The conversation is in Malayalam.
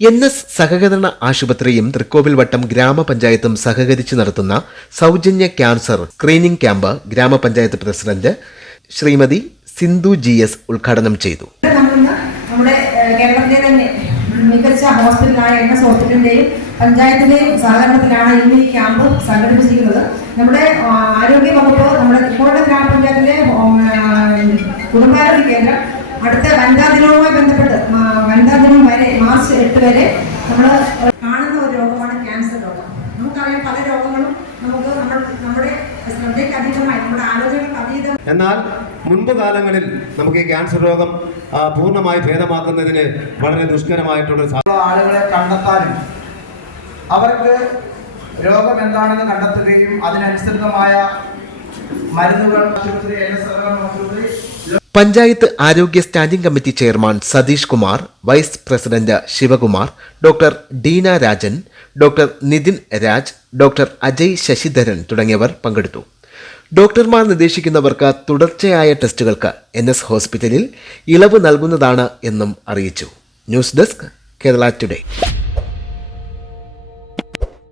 എൻ എസ് സഹകരണ ആശുപത്രിയും തൃക്കോവിൽ വട്ടം ഗ്രാമപഞ്ചായത്തും സഹകരിച്ച് നടത്തുന്ന സൗജന്യ ക്യാൻസർ സ്ക്രീനിംഗ് ക്യാമ്പ് ഗ്രാമപഞ്ചായത്ത് president Shrimati Sindhu G S ഉദ്ഘാടനം ചെയ്തു. നമ്മുടെ കേരളത്തിലെ തന്നെ മികച്ച ഹോസ്പിറ്റലായ എൻ എസ് ഹോസ്പിറ്റലിന്റെയും പഞ്ചായത്തിന്റെയും സഹകരണത്തിലാണ് ഇന്ന് ഈ ക്യാമ്പ് സംഘടിപ്പിച്ചിരിക്കുന്നത്. നമ്മുടെ ആരോഗ്യ വകുപ്പ് നമ്മുടെ തൃക്കോട്ട ഗ്രാമപഞ്ചായത്തിലെ കുടുംബാരോഗ്യ കേന്ദ്രം അടുത്ത വനിതാ ദിനവുമായി ബന്ധപ്പെട്ട് മാർച്ച് എട്ട് വരെ നമ്മൾ കാണുന്ന ഒരു രോഗമാണ് ക്യാൻസർ രോഗം. നമുക്കറിയാം പല രോഗങ്ങളും നമുക്ക് നമ്മൾ നമ്മുടെ ശ്രദ്ധയ്ക്ക് അതീതമായി നമ്മുടെ ആലോചനകൾക്ക് അതീതം എന്നാൽ മുൻപ് കാലങ്ങളിൽ നമുക്ക് ഈ ക്യാൻസർ രോഗം പൂർണമായി ഭേദമാക്കുന്നതിന് വളരെ ദുഷ്കരമായിട്ടുള്ള ആളുകളെ കണ്ടെത്താനും അവർക്ക് രോഗം എന്താണെന്ന് കണ്ടെത്തുകയും അതിനനുസൃതമായ മരുന്നുകൾ ആശുപത്രി എൻ എസ് പഞ്ചായത്ത് ആരോഗ്യ standing committee chairman Satheesh Kumar vice president Sivakumar doctor Deena Rajan doctor Nithin Raj doctor Ajay Sasidharan തുടങ്ങിയവർ പങ്കെടുത്തു. ഡോക്ടർമാർ നിർദ്ദേശിക്കുന്നവർക്ക് തുടർച്ചയായ ടെസ്റ്റുകൾക്ക് എൻ എസ് ഹോസ്പിറ്റലിൽ ഇളവ് നൽകുന്നതാണ് എന്നും അറിയിച്ചു. News desk Kerala today.